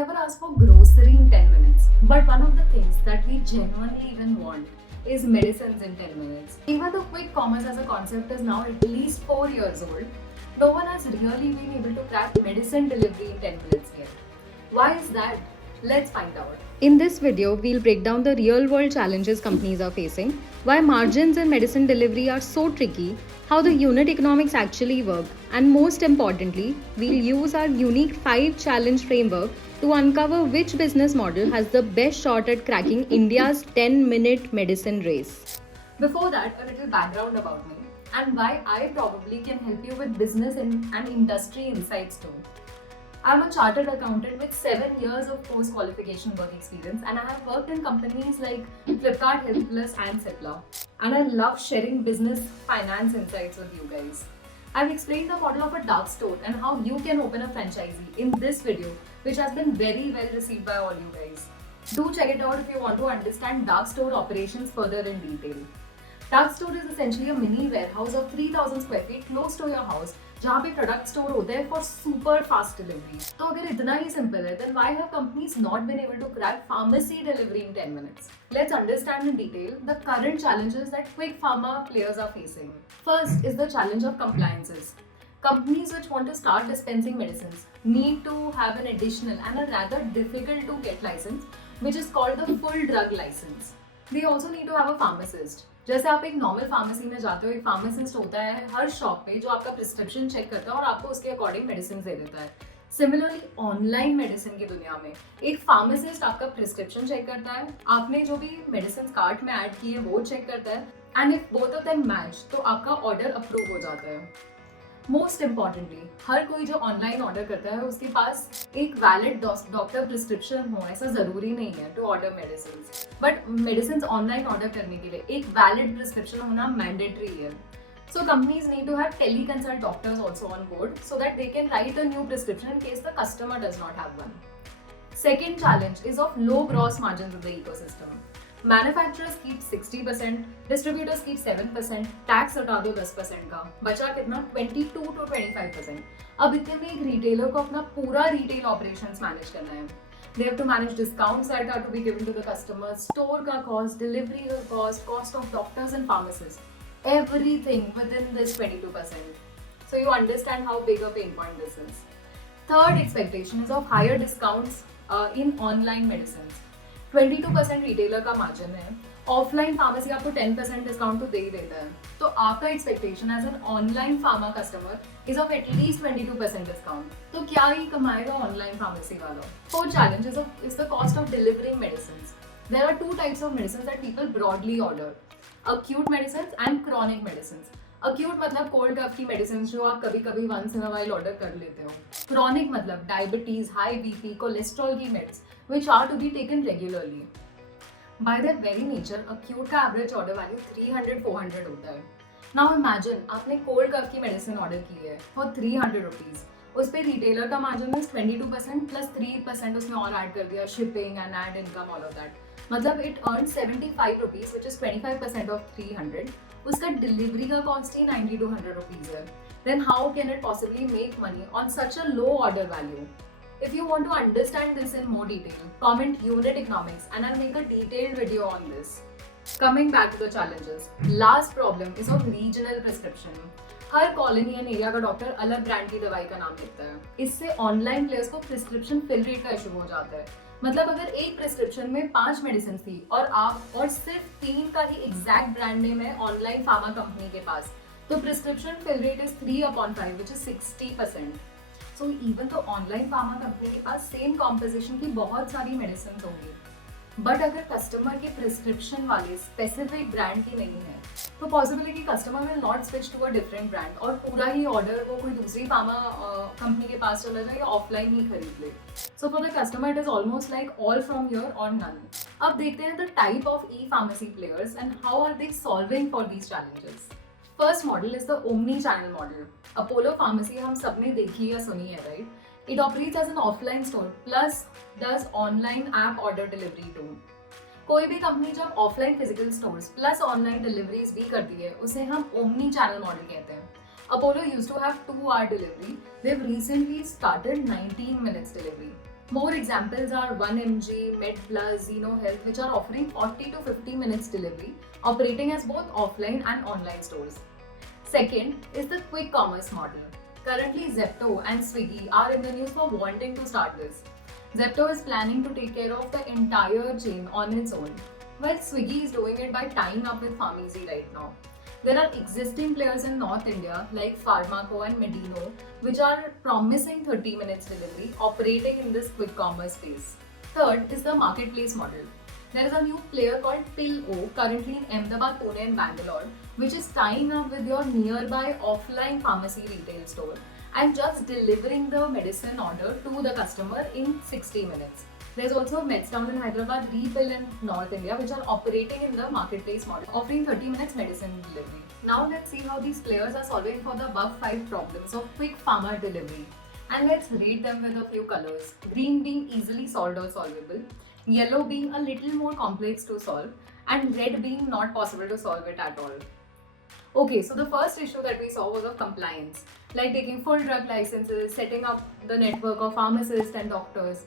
never ask for grocery in 10 minutes, but one of the things that we genuinely even want is medicines in 10 minutes. Even though quick commerce as a concept is now at least 4 years old, no one has really been able to crack medicine delivery in 10 minutes yet. Why is that? Let's find out. In this video, we'll break down the real world challenges companies are facing, why margins in medicine delivery are so tricky, how the unit economics actually work, and most importantly, we'll use our unique 5 challenge framework to uncover which business model has the best shot at cracking India's 10-minute medicine race. Before that, a little background about me and why I probably can help you with business and industry insights too. I'm a chartered accountant with 7 years of post-qualification work experience, and I have worked in companies like Flipkart, HealthPlus and Cipla. And I love sharing business finance insights with you guys. I've explained the model of a dark store and how you can open a franchisee in this video, which has been very well received by all you guys. Do check it out if you want to understand dark store operations further in detail. Dark store is essentially a mini warehouse of 3000 square feet close to your house, जहाँ पे product store होते हैं for super fast delivery. तो अगर इतना ही simple है, then why have companies not been able to crack pharmacy delivery in 10 minutes? Let's understand in detail the current challenges that quick pharma players are facing. First is the challenge of compliances. Companies which want to start dispensing medicines need to have an additional and a rather difficult to get license, which is called the full drug license. They also need to have a pharmacist. जैसे आप एक normal pharmacy में जाते हो, एक pharmacist होता है हर shop पे जो आपका प्रिस्क्रिप्शन चेक करता है और आपको उसके अकॉर्डिंग मेडिसिन दे देता है. सिमिलरली ऑनलाइन मेडिसिन की दुनिया में एक फार्मासिस्ट आपका प्रिस्क्रिप्शन चेक करता है, आपने जो भी मेडिसिन कार्ट में ऐड की है वो चेक करता है, and if both of them match तो आपका ऑर्डर अप्रूव हो जाता है. मोस्ट इम्पॉर्टेंटली, हर कोई जो ऑनलाइन ऑर्डर करता है उसके पास एक वैलिड डॉक्टर प्रिस्क्रिप्शन हो ऐसा ज़रूरी नहीं है to order medicine. But medicine online order करने के लिए एक वैलिड प्रिस्क्रिप्शन होना मैंडेटरी है. So companies need to have teleconsult doctors also on board so that they can write a new prescription in case the customer does not have one. Second challenge is of low gross margins in the ecosystem. Manufacturers keep 60%, distributors keep 7%, tax हटा दो 10% का, बचा कितना 22 to 25%. अब इतने में एक retailer को अपना पूरा रिटेल ऑपरेशंस मैनेज करना है. They have to manage discounts that are to be given to the customers, store का cost, delivery का cost of doctors and pharmacists, everything within this 22%. So you understand how big a pain point this is. Third expectation is of higher discounts in online medicines. 22% retailer का margin है, offline pharmacy आपको 10% discount तो दे ही देता है, तो आपका expectation as an online pharma customer is of at least 22% discount. तो क्या ही कमाएगा ऑनलाइन फार्मेसी वाला. Fourth challenge is the cost of delivering medicine. There are 2 types of medicine that people broadly order, acute medicine and chronic medicine. Acute मतलब cold cough की medicine जो आप कभी कभी once in a while order कर लेते हो. Chronic मतलब डायबिटीज, हाई बीपी, कोलेस्ट्रॉल की maids which are to be taken regularly. By their very nature, acute का average order value 300-400 होता है. Now imagine आपने cold cough की medicine order की है for 300 rupees. उस पे retailer का margin is 22% plus 3% उसमें और add कर दिया shipping and ad income all of that. मतलब it earns 75 rupees which is 25% of 300. उसका delivery का cost ही 90 to 100 rupees है. Then how can it possibly make money on such a low order value? If you want to understand this in more detail, comment unit economics and I'll make a detailed video on this. Coming back to the challenges, last problem is of regional prescription. Her colony and area का doctor अलग brand की दवाई का नाम लिखता है. इससे online players को प्रिस्क्रिप्शन फिल रेट का इशू हो जाता है. मतलब अगर एक प्रिस्क्रिप्शन में 5 मेडिसिन थी और सिर्फ 3 का ही एग्जैक्ट ब्रांड नेम है ऑनलाइन फार्मा कंपनी के पास, तो prescription fill rate is 3/5 which is 60%. So even तो ऑनलाइन फार्मा कंपनी के पास सेम कॉम्पोजिशन की बहुत सारी मेडिसिन होंगी, बट अगर कस्टमर के प्रिस्क्रिप्शन वाले स्पेसिफिक ब्रांड की नहीं है तो पॉसिबल है कि customer will not switch to a different brand और पूरा ही ऑर्डर वो कोई दूसरी फार्मा कंपनी के पास चला जाए या ऑफलाइन ही खरीद ले. So for the customer it is almost like all from here और नन. अब देखते हैं the type of e pharmacy players and how are they solving for these challenges. First model is the omni channel model. Apollo pharmacy हम सबने देखी या सुनी है, right? It operates as an offline store plus does online app order delivery too. कोई भी company जब offline physical stores plus online deliveries भी करती है उसे हम ओमनी चैनल मॉडल कहते हैं. Apollo used to have 2-hour delivery. They've recently started 19 minutes delivery. More examples are 1mg, MedPlus, Zeno Health, which are offering 40 to 50 minutes delivery, operating as both offline and online stores. Second is the quick commerce model. Currently, Zepto and Swiggy are in the news for wanting to start this. Zepto is planning to take care of the entire chain on its own, while Swiggy is doing it by tying up with Pharmacy right now. There are existing players in North India like Pharmaco and Medino, which are promising 30 minutes delivery, operating in this quick commerce space. Third is the marketplace model. There is a new player called Pill-O currently in Ahmedabad, Pune and Bangalore, which is tying up with your nearby offline pharmacy retail store and just delivering the medicine order to the customer in 60 minutes. There's also Medstown in Hyderabad, Refill in North India, which are operating in the marketplace model, offering 30 minutes medicine delivery. Now let's see how these players are solving for the above 5 problems of quick pharma delivery. And let's rate them with a few colors. Green being easily solved or solvable, yellow being a little more complex to solve, and red being not possible to solve it at all. Okay, so the first issue that we saw was of compliance, like taking full drug licenses, setting up the network of pharmacists and doctors.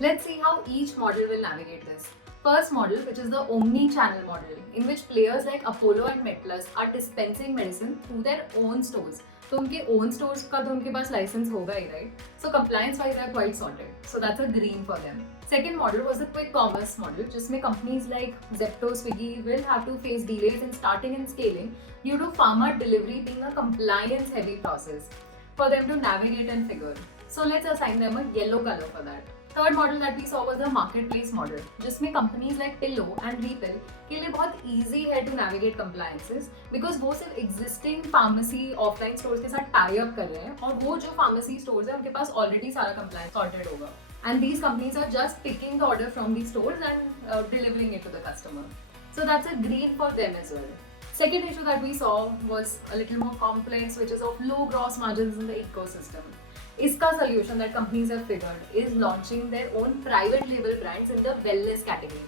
Let's see how each model will navigate this. First model, which is the omni-channel model, in which players like Apollo and MedPlus are dispensing medicine through their own stores. तो उनके own stores का तो उनके पास license होगा ही, right? So compliance wise they are quite sorted. So that's a green for them. Second model was the quick commerce model, जिसमें companies like Zepto, Swiggy will have to face delays in starting and scaling due to pharma delivery being a compliance heavy process for them to navigate and figure. So let's assign them a yellow color for that. Third model that we saw was the marketplace model, जिसमें companies like पिलो and रीपिल के लिए बहुत easy है to navigate compliances because वो सिर्फ existing pharmacy offline stores के साथ टाई अप कर रहे हैं और वो जो फार्मेसी स्टोर्स है उनके पास ऑलरेडी सारा कंप्लायंस सॉर्टेड होगा and these companies are just picking the order from the stores and delivering it to the customer. So that's a green for them as well. Second issue that we saw was a little more complex, which is of low gross margins in the ecosystem. इसका solution that companies have figured is launching their own private label brands in the wellness category.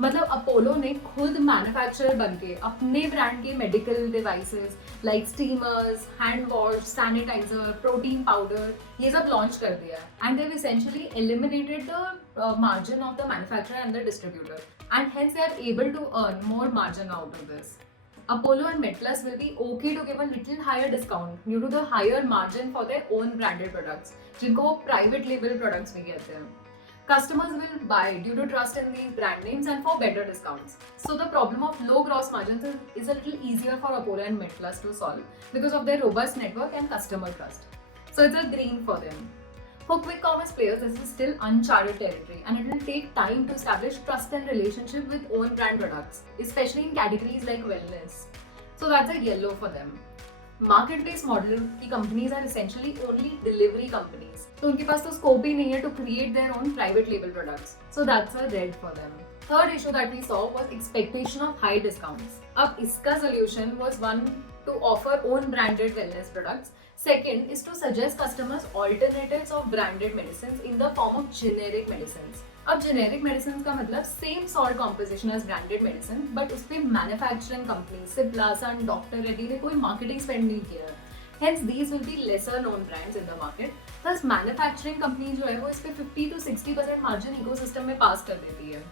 मतलब Apollo ने खुद manufacturer बनके अपने brand के medical devices like steamers, hand wash, sanitizer, protein powder ये सब launch कर दिया है and they essentially eliminated the margin of the manufacturer and the distributor and hence they are able to earn more margin out of this. Apollo and MedPlus will be okay to give a little higher discount due to the higher margin for their own branded products, जिनको private label products भी कहते हैं. Customers will buy due to trust in these brand names and for better discounts. So the problem of low gross margins is a little easier for Apollo and MedPlus to solve because of their robust network and customer trust. So it's a green for them. For quick commerce players, this is still uncharted territory and it will take time to establish trust and relationship with own brand products, especially in categories like wellness. So that's a yellow for them. Marketplace model की companies are essentially only delivery companies. तो उनके पास तो scope ही नहीं है to create their own private label products. So that's a red for them. Third issue that we saw was expectation of high discounts. अब इसका solution was one to offer own branded wellness products. Second is to suggest customers alternatives of branded medicines in the form of generic medicines. अब generic medicines का मतलब same salt composition as branded medicine, but उस पे manufacturing companies Cipla, Sun, Dr. Reddy ने कोई marketing spend नहीं किया है. Hence these will be lesser known brands in the market. Thus manufacturing company जो है वो इस पे 50 to 60% margin ecosystem में pass कर देती है.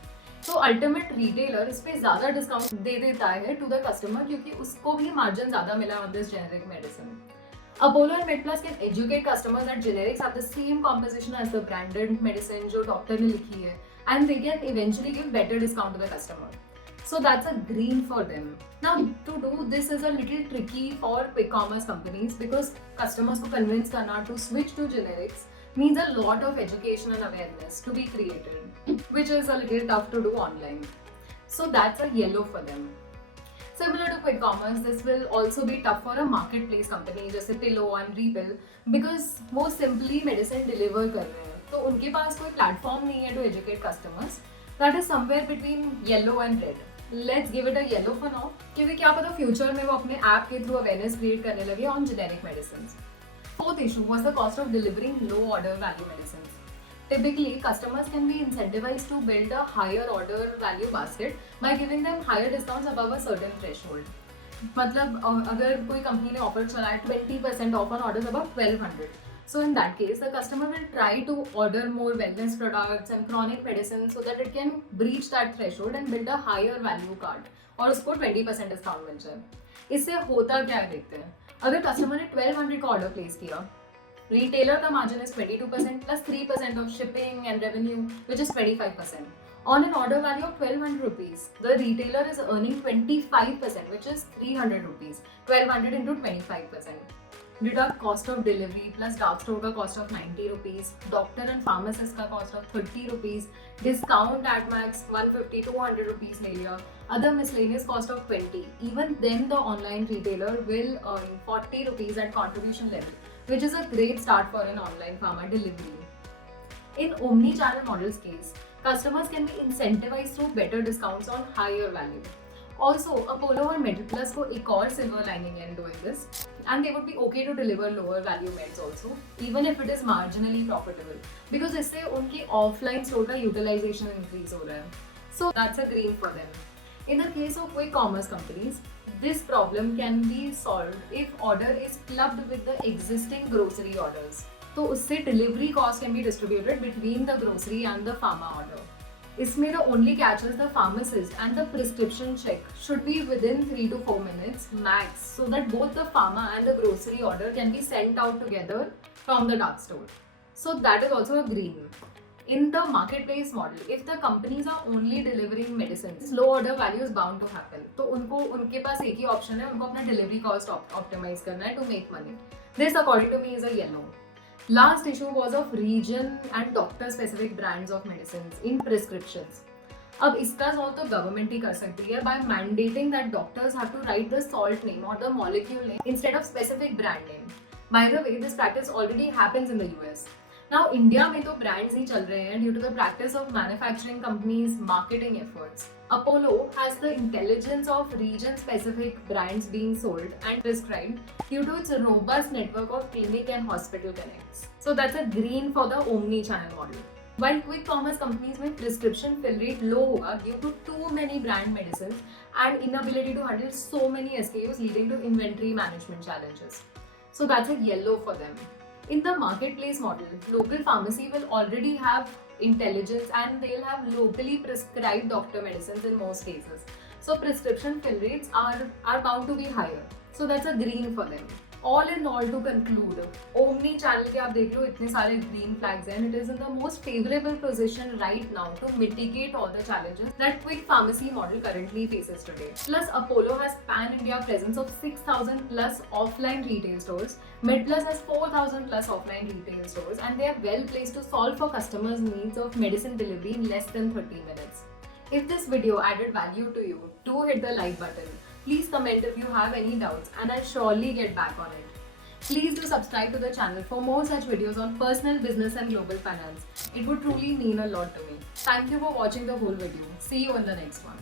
तो अल्टीमेट रिटेलर इस पे ज्यादा डिस्काउंट दे देता है टू द कस्टमर क्योंकि उसको भी मार्जिन ज्यादा मिला on this generic medicine. Apollo and MedPlus can educate customers that generics have the same composition as the branded medicine जो डॉक्टर ने लिखी है and they can eventually give better discount to the customer. So that's a green for them. Now to do this is a little tricky for quick commerce companies because customers को convince करना to switch to generics means a lot of education and awareness to be created, which is a little tough to do online. So that's a yellow for them. Similar to quick commerce, this will also be tough for a marketplace company जैसे Pillow and Refill because वो simply medicine deliver कर रहे हैं तो उनके पास कोई platform नहीं है to educate customers. That is somewhere between yellow and red. Let's give it a yellow for now क्योंकि क्या पता future में वो अपने app के through awareness create करने लगे on generic medicines. Fourth issue was the cost of delivering low order value medicines. Typically, customers can be incentivized to build a higher order value basket by giving them higher discounts above a certain threshold. मतलब अगर कोई company ने offer चलाया 20% of on orders above 1200, So in that case, the customer will try to order more wellness products and chronic medicines so that it can breach that threshold and build a higher value cart और उसको 20% discount मिल जाए. इससे होता क्या है देखते हैं. अगर कस्टमर ने 1200 का ऑर्डर प्लेस किया, retailer का margin is 22% plus 3% of shipping and revenue, which is 25%. On an order value of 1200 rupees, the retailer is earning 25%, which is 300 rupees. 1200 into 25%. Deduct cost of delivery plus dark store का cost of 90 rupees, doctor and pharmacist का cost of 30 rupees, discount at max 150 200 rupees ले लिया, other miscellaneous cost of 20. Even then the online retailer will earn 40 rupees at contribution level, which is a great start for an online pharma delivery. In omni-channel models case, customers can be incentivized through better discounts on higher value. Also, Apollo और MedPlus को एक और silver lining है in doing this, and they would be okay to deliver lower value meds also, even if it is marginally profitable, because इससे उनकी offline store का utilization increase हो रहा है. So that's a green for them. In the case of quick commerce companies, this problem can be solved if order is clubbed with the existing grocery orders. तो उससे delivery cost can be distributed between the grocery and the pharma order. इसमें the only catch is the pharmacist and the prescription check should be within 3 to 4 minutes max, so that both the pharma and the grocery order can be sent out together from the dark store. So that is also a green. In the marketplace model, if the companies are only delivering medicines, low order value is bound to happen. तो उनके पास एक ही option है, उनको अपना delivery cost optimize करना है to make money. This according to me is a yellow. Last issue was of region and doctor specific brands of medicines in prescriptions. अब इसका solve तो government ही कर सकती है by mandating that doctors have to write the salt name or the molecule name instead of specific brand name. By the way, this practice already happens in the US. Now India में तो brands ही चल रहे हैं due to the practice of manufacturing companies' marketing efforts. Apollo has the intelligence of region-specific brands being sold and prescribed due to its robust network of clinic and hospital connects. So that's a green for the omni-channel model. While quick commerce companies में prescription fill rate low होगा due to too many brand medicines and inability to handle so many SKUs leading to inventory management challenges. So that's a yellow for them. In the marketplace model, local pharmacy will already have intelligence and they'll have locally prescribed doctor medicines in most cases. So prescription fill rates are bound to be higher. So that's a green for them. All in all, to conclude, omni channel के आप देख लो इतने सारे green flags हैं, and it is in the most favorable position right now to mitigate all the challenges that quick pharmacy model currently faces today. Plus, Apollo has pan-India presence of 6,000 plus offline retail stores. MedPlus has 4,000 plus offline retail stores, and they are well placed to solve for customers' needs of medicine delivery in less than 30 minutes. If this video added value to you, do hit the like button. Please comment if you have any doubts and I'll surely get back on it. Please do subscribe to the channel for more such videos on personal, business and global finance. It would truly mean a lot to me. Thank you for watching the whole video. See you in the next one.